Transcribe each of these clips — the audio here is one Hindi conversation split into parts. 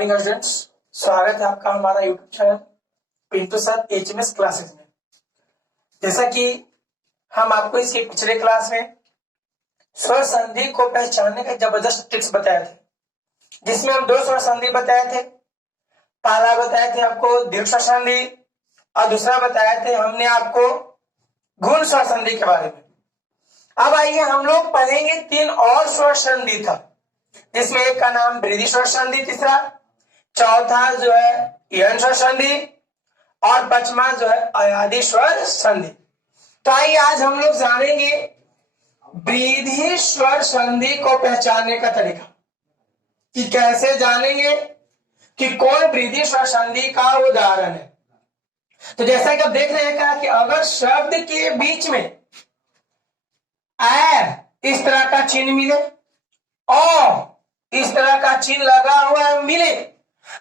मॉर्निंग स्टूडेंट्स, स्वागत है आपका हमारा YouTube channel Pintu sir HMS classes में। जैसा कि हम आपको इसके पिछले क्लास में स्वर संधि को पहचानने का जबरदस्त ट्रिक्स बताए थे, जिसमें हम 2 स्वर संधि बताए थे। पहला बताए थे आपको दीर्घ स्वर संधि और दूसरा बताए थे हमने आपको गुण स्वर संधि के बारे में। अब आइए हम लोग पढ़ेंगे 3 और स्वर संधि था, जिसमें एक का नाम वृद्धि स्वर संधि, तीसरा, चौथा जो है यन स्वर संधि और पांचवा जो है अयादी स्वर संधि। तो आइए आज हम लोग जानेंगे वृद्धि स्वर संधि को पहचानने का तरीका, कि कैसे जानेंगे कि कौन वृद्धि स्वर संधि का उदाहरण है। तो जैसा कि आप देख रहे हैं कहा कि अगर शब्द के बीच में इस तरह का चिन्ह मिले और इस तरह का चिन्ह लगा हुआ मिले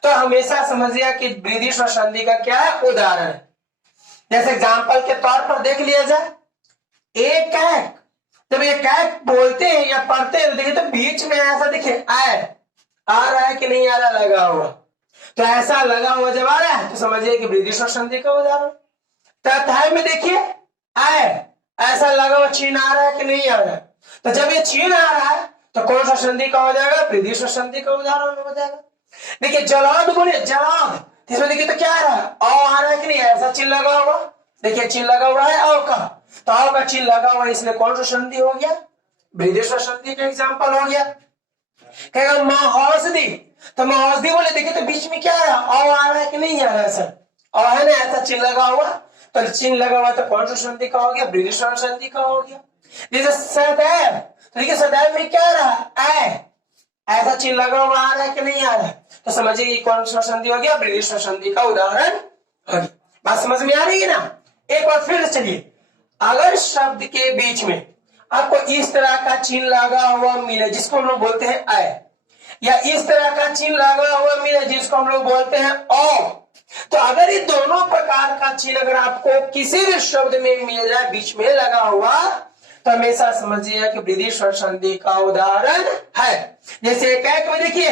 तो हमेशा समझिए कि वृद्धि स्वर संधि का क्या है, उदाहरण है। जैसे एग्जांपल के तौर पर देख लिया जाए, एक कैक, जब ये कैक बोलते हैं या पढ़ते हैं तो देखिए तो बीच में ऐसा दिखे आ रहा है कि नहीं आ रहा, लगा हुआ। तो ऐसा लगा हुआ जब आ रहा है तो समझिए कि वृद्धि स्वर संधि का उदाहरण। तथाय में देखिए ऐसा लगा हुआ चिन्ह आ रहा है कि नहीं आ रहा है, तो जब ये चिन्ह आ रहा है तो कौन सा संधि का हो जाएगा, वृद्धि स्वर संधि का उदाहरण हो जाएगा। देखिए जलाद बोले जलाद, इसमें देखिए तो क्या आ रहा है, आ रहा है कि नहीं, ऐसा चिन्ह लगा हुआ। देखिए चिन्ह लगा हुआ है औ का, तो औ का चिन्ह लगा हुआ है, इसलिए कौन सा संधि हो गया, वृद्धि स्वर संधि का एग्जाम्पल हो गया। कहेगा महौषधि, तो महौषधि बोले देखिए तो बीच में क्या आ रहा है, आ रहा है कि नहीं आ रहा है सर, है ना, ऐसा चिन्ह लगा हुआ, तो चिन्ह लगा हुआ तो कौन सा संधि का हो गया, वृद्धि स्वर संधि का हो गया। जैसे सदैव, तो देखिए सदैव में क्या रहा है, ऐसा चिन्ह लगा हुआ आ रहा है कि नहीं आ रहा है, तो समझिए कौन सा संधि हो गया, वृद्धि स्वर संधि का उदाहरण हो गया। बात समझ में आ रही है ना। एक बार फिर चलिए, अगर शब्द के बीच में आपको इस तरह का चिन्ह लगा हुआ मिले जिसको हम लोग बोलते हैं या इस तरह का चिन्ह लगा हुआ मिले जिसको हम लोग बोलते हैं ओ, तो अगर ये दोनों प्रकार का चिन्ह अगर आपको किसी भी शब्द में मिल जाए बीच में लगा हुआ, तो हमेशा समझिए कि वृद्धि स्वर संधि का उदाहरण है। जैसे एक में देखिए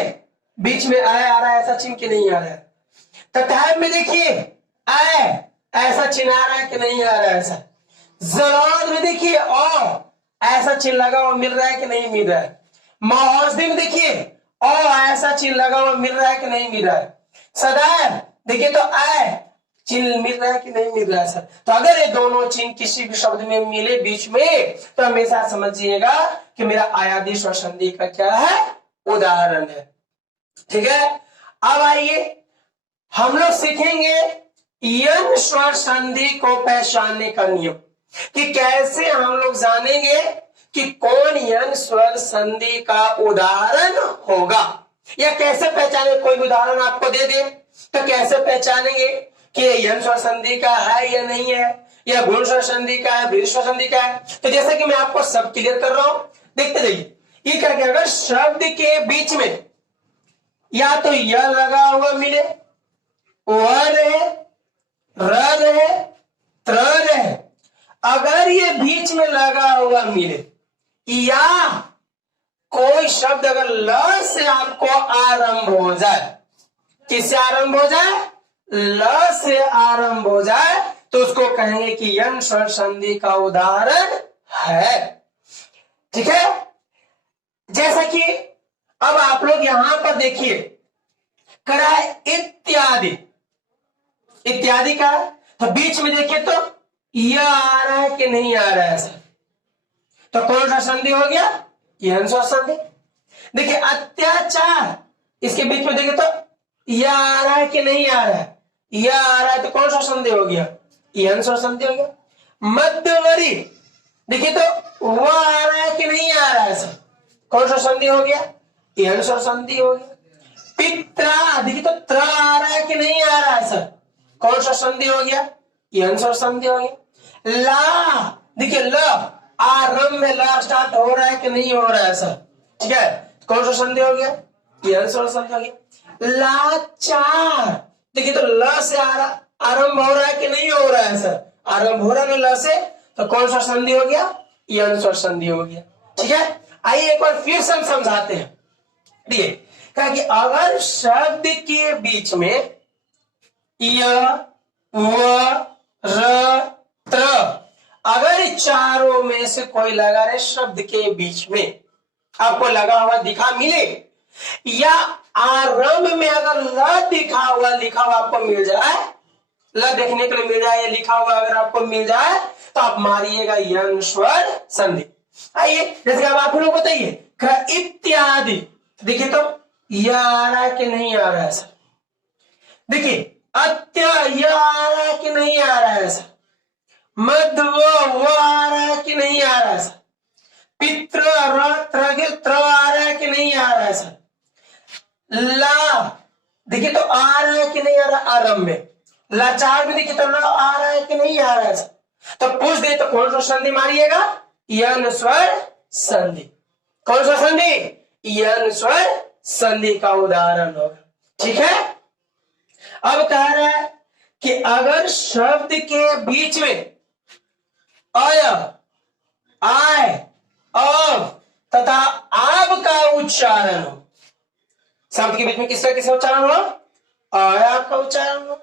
बीच में आ रहा है, ऐसा चिन्ह कि नहीं आ रहा है। तथा में देखिए ऐसा चिन्ह आ रहा है कि नहीं आ रहा है। ऐसा जलाद में देखिए ऐसा चिन्ह लगा हुआ मिल रहा है कि नहीं मिल रहा है। महौषधि में देखिए ऐसा चिन्ह लगा हुआ मिल रहा है कि नहीं मिल रहा है। सदैव देखिए तो चिन्ह मिल रहा है कि नहीं मिल रहा है सर। तो अगर ये दोनों चिन्ह किसी भी शब्द में मिले बीच में, तो हमेशा समझिएगा कि मेरा अयादी स्वर संधि का क्या है, उदाहरण है। ठीक है, अब आइए हम लोग सीखेंगे यन स्वर संधि को पहचानने का नियम, कि कैसे हम लोग जानेंगे कि कौन यन स्वर संधि का उदाहरण होगा, या कैसे पहचाने। कोई उदाहरण आपको दे दे तो कैसे पहचानेंगे कि यन स्वर संधि का है या नहीं है, या गुण स्वर संधि का है, वृद्धि स्वर संधि का है। तो जैसे कि मैं आपको सब क्लियर कर रहा हूं, देखते जाइए। ये क्या, अगर शब्द के बीच में या तो य लगा हुआ मिले, व रहे, र रहे, त्र रहे, अगर ये बीच में लगा हुआ मिले, या कोई शब्द अगर ल से आपको आरंभ हो जाए, किससे आरंभ हो जाए, ल से आरंभ हो जाए, तो उसको कहेंगे कि यन स्वर संधि का उदाहरण है। ठीक है, जैसा कि अब आप लोग यहां पर देखिए करा है इत्यादि, इत्यादि का, तो बीच में देखिए तो यह आ रहा है कि नहीं आ रहा है सर, तो कौन सा संधि हो गया, यन स्वर संधि। देखिए अत्याचार, इसके बीच में देखिए तो यह आ रहा है कि नहीं आ रहा है, यह आ रहा है, तो कौन सा संधि हो गया, यन स्वर संधि हो गया। मध्यवरी, देखिए तो वह आ रहा है कि नहीं आ रहा है सर, कौन सा संधि हो गया, यन स्वर संधि हो गया। पित्रा, देखिए तो त्र आ रहा है कि नहीं आ रहा है सर, कौन सा संधि हो गया, यन स्वर संधि हो गया। ला, देखिए ल आरंभ में ला स्टार्ट हो रहा है कि नहीं हो रहा है सर, ठीक है, कौन सा संधि हो गया, यन स्वर संधि हो गया। लाचार, देखिए तो ल से आरंभ हो रहा है कि नहीं हो रहा है सर, आरंभ हो रहा है ल से, तो कौन सा संधि हो गया, यन स्वर संधि हो गया। ठीक है, आइए एक बार फिर से हम समझाते हैं। देखिए क्या कि अगर शब्द के बीच में य, व, र, त्र, अगर चारों में से कोई लगा रहे शब्द के बीच में आपको लगा हुआ दिखा मिले, या आरंभ में अगर ल दिखा हुआ लिखा हुआ आपको मिल जाए, ल देखने के लिए मिल जाए या लिखा हुआ अगर आपको मिल जाए, तो आप मारिएगा यन स्वर संधि। आइए जैसे अब आप लोग बताइए इत्यादि, देखिए तो यह आ रहा है कि नहीं आ रहा है सर? देखिए अत्य यह आ रहा है कि नहीं आ रहा है सर? मध्य वो आ रहा है कि नहीं आ रहा है सर? पित्र त्र आ रहा है कि नहीं आ रहा है सर? ला देखिए तो आ रहा है कि नहीं आ रहा? आरंभ में लाचार में देखिए तो ला आ रहा है कि नहीं आ रहा है सर? तो पूछ दे तो कौन सा संधि मारिएगा? यन स्वर संधि। कौन सा संधि? यन स्वर संधि का उदाहरण होगा। ठीक है, अब कह रहा है कि अगर शब्द के बीच में अय, आय, अव तथा आब का उच्चारण हो, शब्द के बीच में किसका किसका उच्चारण हो? आया का उच्चारण हो,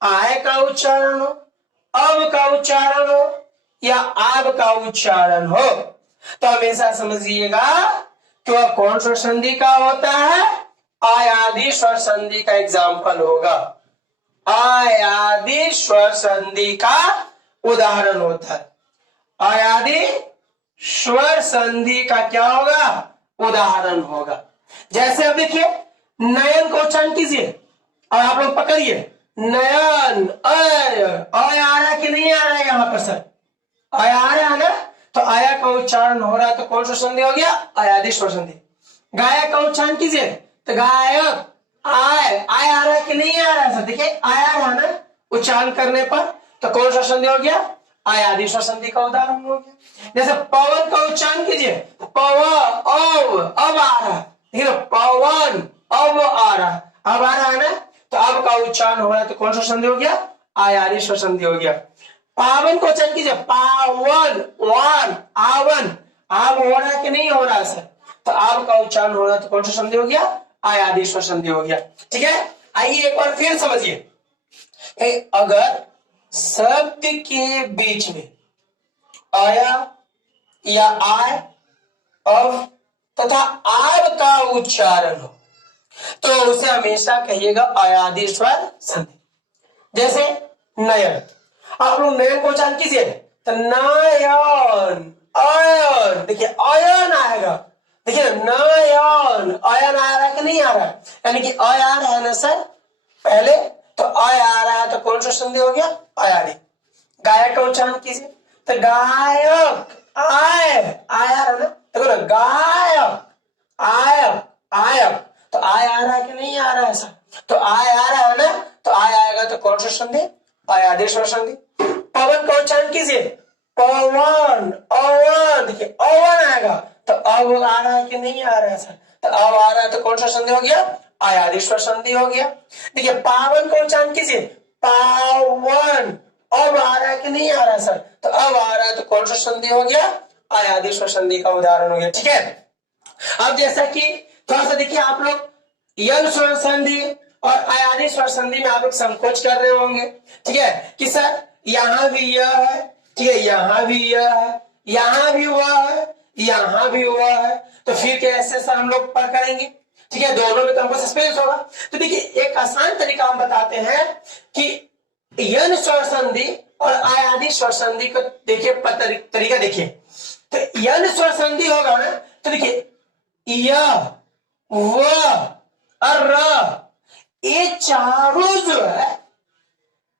आय का उच्चारण हो, अब का उच्चारण हो या आब का उच्चारण हो, तो हमेशा समझिएगा कि वह कौन सा संधि का होता है? आयादी स्वर संधि का एग्जाम्पल होगा। आयादी स्वर संधि का उदाहरण होता है। आयादी स्वर संधि का क्या होगा? उदाहरण होगा। जैसे अब देखिए नयन को उच्चारण कीजिए और आप लोग पकड़िए, नयन अय आ रहा है कि नहीं आ रहा है? यहां पर सर अय आ रहा है ना, तो आया का उच्चारण हो रहा है, तो कौन सा संधि हो गया? आयादी स्वर संधि। गायक का उच्चारण कीजिए तो गायक आय आ रहा है कि नहीं आ रहा है सर? देखिए आया रहा ना उच्चारण करने पर, तो कौन सा संधि हो गया? आयादी स्वर संधि का उदाहरण हो गया। जैसे पवन का उच्चारण कीजिए, पवन अब आ रहा है, देखिए पवन अब आ रहा है, अब आ रहा है ना, तो अब का उच्चारण हो रहा है, तो कौन सा संधि हो गया? आयादी स्वर संधि हो गया। पावन को उच्चारण कीजिए, पावन वन आवन, आब हो रहा है कि नहीं हो रहा है सर? तो आब का उच्चारण हो रहा है, तो कौन सा संधि हो गया? आयादी स्वर संधि हो गया। ठीक है, आइए एक बार फिर समझिए, अगर शब्द के बीच में आया या आय, अब तथा आब का उच्चारण हो, तो उसे हमेशा कहिएगा आयादी स्वर संधि। जैसे नयन, आप लोग नयन को उच्चारण कीजिए तो नयन अयन, देखिए अयन आएगा, देखिए नयन अयन आ रहा है कि नहीं आ रहा है? यानी कि अय आ रहा है ना सर पहले, तो अय आ रहा है, तो कौन सा संधि हो गया? आयादी। गायक का उच्चारण कीजिए तो गायक आय आया रहा ना, देखो ना गायक आय आयक, तो आय आ रहा है कि नहीं आ रहा है सर? तो आय आ रहा है ना, तो आय आएगा, तो कौन सा संधि? आयादी स्वर संधि। पवन का उच्चारण कीजिए, पवन अवन, देखिए अवन आएगा, तो अब आ रहा है कि नहीं आ रहा है सर? तो अब आ रहा है, तो कौन सा संधि हो गया? आयादी स्वर संधि हो गया। देखिए पावन का उच्चारण कीजिए, पावन अब आ रहा है कि नहीं आ रहा है सर? तो अब आ रहा है, तो कौन सा संधि हो गया? आयादी स्वर संधि का उदाहरण हो गया। ठीक है, अब जैसा कि थोड़ा सा देखिए आप लोग यन स्वर संधि और आयादी स्वर संधि में आप लोग संकोच कर रहे होंगे। ठीक है कि सर यहां भी यह है, ठीक है यहां भी यह है, यहां भी वह है, यहां भी वह है, तो फिर कैसे सर हम लोग पढ़ करेंगे? ठीक है, दोनों में तो हमको सस्पेंस होगा। तो देखिए एक आसान तरीका हम बताते हैं कि यन स्वर संधि और आयादी स्वर संधि को देखिए तरीका देखिए। तो यन स्वर संधि होगा ना, तो देखिए यह व और र, ये चारों जो है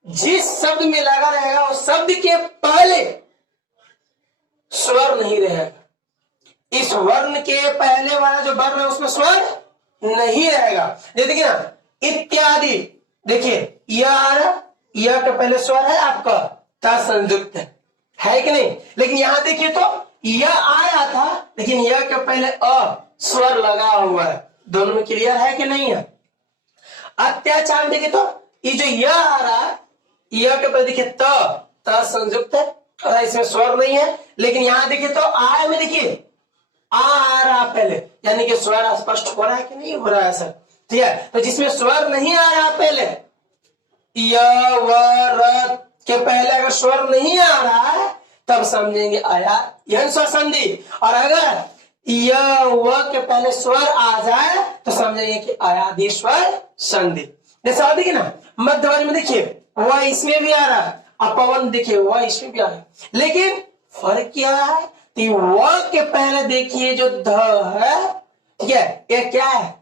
जिस शब्द में लगा रहेगा उस शब्द के पहले स्वर नहीं रहेगा। इस वर्ण के पहले वाला जो वर्ण है उसमें स्वर नहीं रहेगा। देखिए ना इत्यादि, देखिए यह के पहले स्वर है आपका ता संयुक्त है कि नहीं? लेकिन यहां देखिए तो यह आया था, लेकिन यह के पहले अ स्वर लगा हुआ है। दोनों में क्लियर है कि नहीं है? अत्याचार देखिए तो ये जो यह आ रहा है, यह के पहले देखिए त संयुक्त है और इसमें स्वर नहीं है। लेकिन यहां देखिए तो आय में देखिए आ रहा पहले, यानी कि स्वर स्पष्ट हो रहा है कि नहीं हो रहा है सर? ठीक है, तो जिसमें स्वर नहीं आ रहा पहले, य व र के पहले अगर स्वर नहीं आ रहा है तब समझेंगे आया यह स्वर संधि, और अगर य व के पहले स्वर आ जाए तो समझेंगे कि आयादी स्वर संधि। जैसे और देखिए ना, मध्यवर्ती में देखिए वह इसमें भी आ रहा है, अपवन देखिए वह इसमें भी आ रहा है, लेकिन फर्क क्या है? व के पहले देखिए जो ध है, ठीक है, ये क्या है?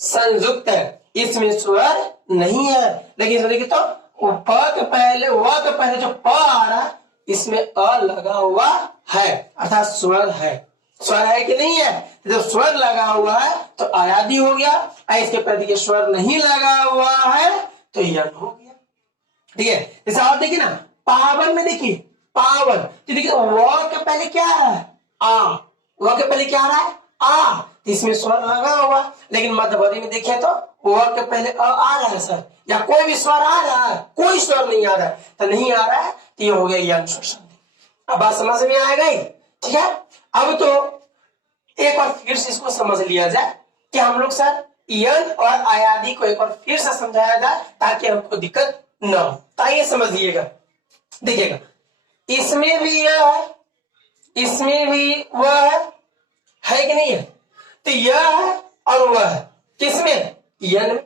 संयुक्त है, इसमें स्वर नहीं है। लेकिन इसमें देखिए तो प के पहले व के पहले जो प आ रहा है इसमें अ लगा हुआ है, अर्थात स्वर है। स्वर है कि नहीं है? जब स्वर लगा हुआ है तो आयादी हो गया, इसके पहले देखिए स्वर नहीं लगा हुआ है तो यन हो गया। ठीक है, जैसे आप देखिए ना, पावन में देखिए, पावन तो देखिए व के पहले क्या है? आ, व के पहले क्या आ रहा है? आ, तो इसमें स्वर लगा हुआ, लेकिन मध्यवर्ती में देखिए तो व के पहले आ रहा है सर, या कोई भी स्वर आ रहा है? कोई स्वर नहीं आ रहा है, तो नहीं आ रहा है तो ये हो गया यन स्वर संधि। अब बात समझ में आ गई? ठीक है, अब तो एक बार फिर से इसको समझ लिया जाए कि हम लोग सर यन और आयादी को एक बार फिर से समझाया जाए ताकि हमको दिक्कत न हो। तो आइए समझिएगा, देखिएगा, इसमें भी यह है, इसमें भी वह है कि नहीं है? तो यह है और वह है, किसमें? यन में।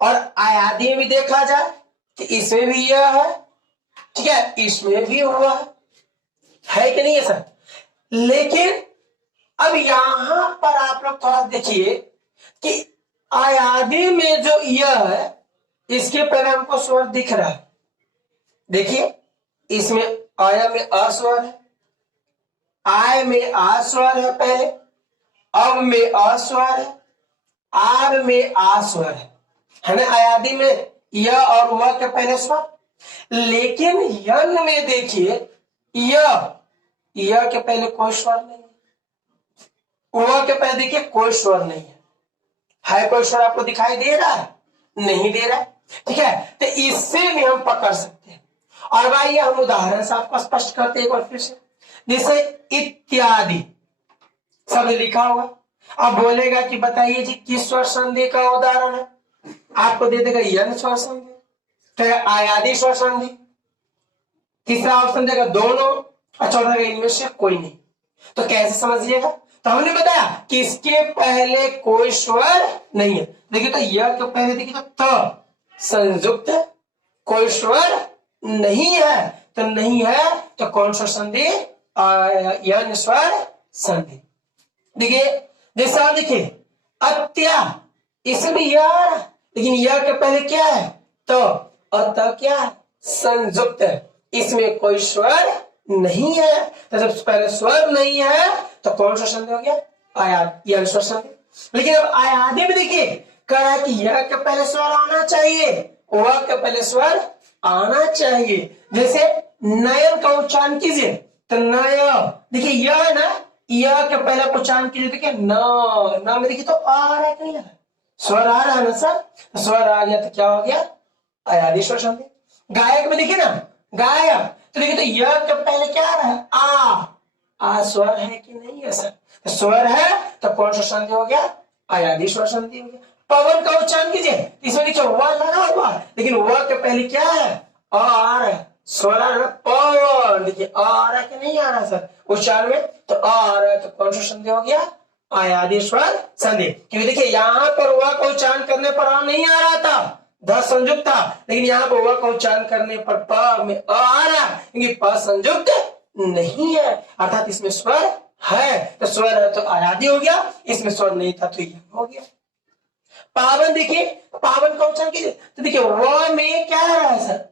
और आयादी में भी देखा जाए तो इसमें भी यह है, ठीक है, इसमें भी वह है कि नहीं है सर? लेकिन अब यहां पर आप लोग थोड़ा देखिए कि आयादी में जो यह है इसके पहले हमको स्वर दिख रहा है, देखिए इसमें आया में अ स्वर है, आय में आ स्वर है पहले, अब में अ स्वर है, आर में आ स्वर है ना? आयादी में य और व के पहले स्वर। लेकिन यन में देखिए य के पहले कोई स्वर नहीं है, व के पहले देखिए कोई स्वर नहीं है कोई स्वर आपको दिखाई दे रहा है? नहीं दे रहा है। ठीक है, तो इससे भी हम पकड़ सकते हैं। और भाई हम उदाहरण से आपको स्पष्ट करते हैं एक बार फिर से, जैसे इत्यादि शब्द लिखा हुआ, अब बोलेगा कि बताइए जी किस स्वर संधि का उदाहरण है? आपको दे देगा यन स्वर संधि, तो आयादी स्वर संधि। तीसरा ऑप्शन देगा दोनों, और चौथा देगा इनमें से कोई नहीं। तो कैसे समझिएगा? तो हमने बताया कि इसके पहले कोई स्वर नहीं है। देखिए तो यह के पहले देखिए तो संयुक्त है, कोई स्वर नहीं है, तो नहीं है तो कौन सा संधि? यन स्वर संधि। देखिए जैसे आप देखिए अत्या, इसमें यह, लेकिन यह के पहले क्या है? तो अत क्या है? संयुक्त है, इसमें कोई स्वर नहीं है, तो जब पहले स्वर नहीं है तो कौन सा संधि हो गया? आयादी यन स्वर संधि। लेकिन अब आयादी में देखिए कह रहा है कि यह के पहले स्वर आना चाहिए, वह के पहले स्वर आना चाहिए। जैसे नयन का उच्चारण कीजिए तो नय, देखिए यह है ना, यह के पहले उच्चारण कीजिए, देखिए न में देखिए तो आ रहा है, नहीं है? स्वर आ रहा है ना सर, स्वर आ गया तो क्या हो गया? आयादी स्वर संधि। गायक में देखिए ना, गायक तो देखिए तो यह के पहले क्या आ रहा है? आ स्वर है कि नहीं है सर? तो स्वर है तो कौन सा संधि हो गया? आयादी स्वर संधि हो गया। पवन का उच्चारण कीजिए, इसमें देखिए वह लगा हुआ, लेकिन वह के पहले क्या है? आ रहा है, स्वर आ रहा है पवन, देखिए आ रहा है कि नहीं आ रहा सर उच्चारण में? तो आ रहा है तो कौन सा संधि हो गया? आयादी स्वर संधि। क्योंकि देखिए यहाँ पर वह का उच्चारण करने पर आ नहीं आ रहा था, ध संयुक्त था, लेकिन यहाँ पर वह का उच्चारण करने पर प में आ रहा, क्योंकि प संयुक्त नहीं है, अर्थात इसमें स्वर है, तो स्वर है तो आयादी हो गया, इसमें स्वर नहीं था तो यह हो गया। पावन देखिए, पावन का उच्चारण कीजिए तो देखिए व में क्या आ रहा है सर?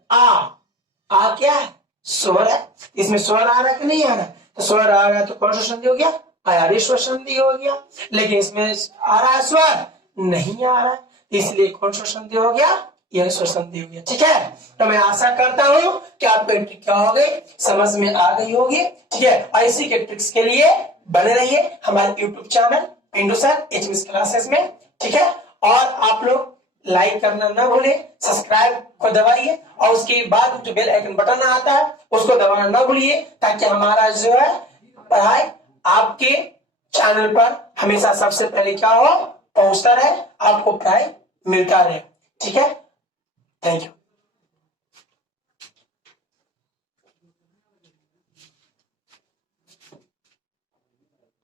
आ क्या है? स्वर है, इसमें स्वर आ रहा है कि नहीं आ रहा? तो स्वर आ रहा है तो कौन सा संधि हो गया? आयादी स्वर संधि हो गया। लेकिन इसमें आ रहा है स्वर नहीं आ रहा है, इसलिए कौन सा संधि हो गया? यह स्वर संधि हो गया। ठीक है, तो मैं आशा करता हूं कि आपको ट्रिक क्या हो गई, समझ में आ गई होगी। ठीक है, ऐसी के ट्रिक्स के लिए बने रहिए हमारे YouTube channel Pindu sir HMS classes में। ठीक है, और आप लोग लाइक करना ना भूलें, सब्सक्राइब को दबाइए, और उसके बाद जो बेल आइकन बटन आता है उसको दबाना ना भूलिए, ताकि हमारा जो है पढ़ाई आपके चैनल पर हमेशा सबसे पहले क्या हो, पहुंचता रहे, आपको प्राइज मिलता रहे। ठीक है, थैंक यू।